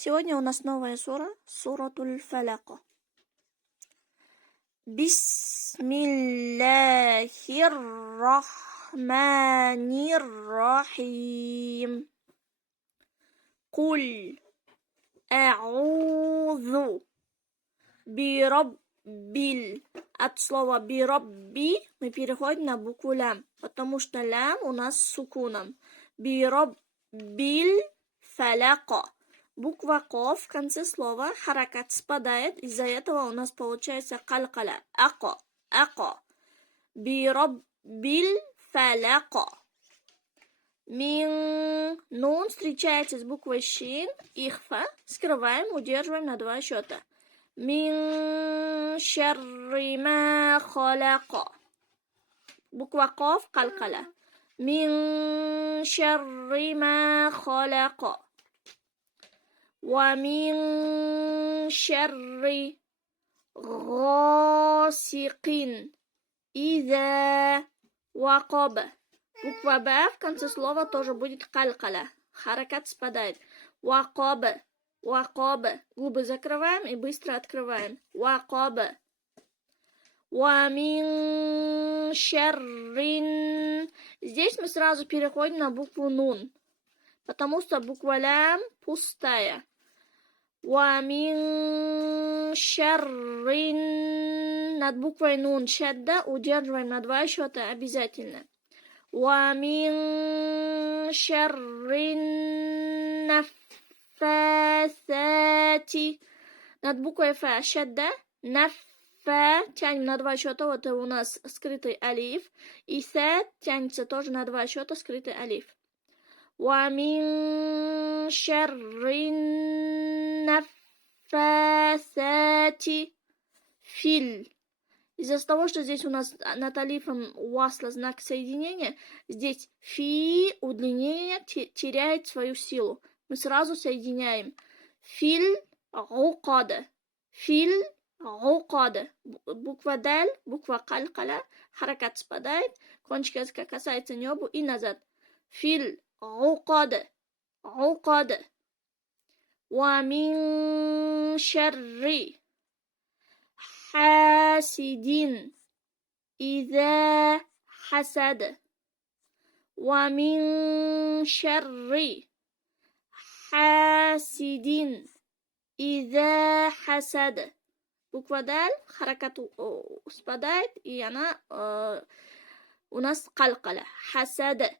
Сегодня у нас новая сура, суратуль Фаляк. Бисмиллахир-рахманир-рахим. Куль а'удhu бираббил. От слова бирабби мы переходим на букву лям, потому что лям у нас с сукуном. Бираббил фаляка. Буква Ков в конце слова харакат спадает, из-за этого у нас получается калкаля. Ако. Бираббил фаляка. Мин. Нун встречается с буквой Шин. Ихфа. Скрываем, удерживаем на 2 счета. Мин шарри ма халяка. Буква Ков калкаля. Мин шарри ма халяка. ومن شر غاسق إذا وقب. Буква Б в конце слова тоже будет калкаля. Харакат спадает. Вакоб. Губы закрываем и быстро открываем. Вакоб. Вамин шаррин. Здесь мы сразу переходим на букву Нун, потому что буква Лям пустая. Вамин шаррин. Над буквой Нун шадда удерживаем на 2 счета обязательно. Вамин шаррин нафасати. Над буквой Фа шадда. Нафа тянем на 2 счета. Вот это у нас скрытый алиф. И Са тянется тоже на 2 счета, скрытый алиф. ومن شر النفاثات في. Из-за того, что здесь у нас над алифом уасла знак соединения, здесь фи удлинение теряет свою силу. Мы сразу соединяем. Филь гукада. Буква даль, буква калкаля, харакат спадает, кончик языка касается небу и назад. Филь عقد. ومن شر حاسد إذا حسد. ومن شر حاسد إذا حسد. Буква даль харакат спадает, и она у нас калкаля. Хасад.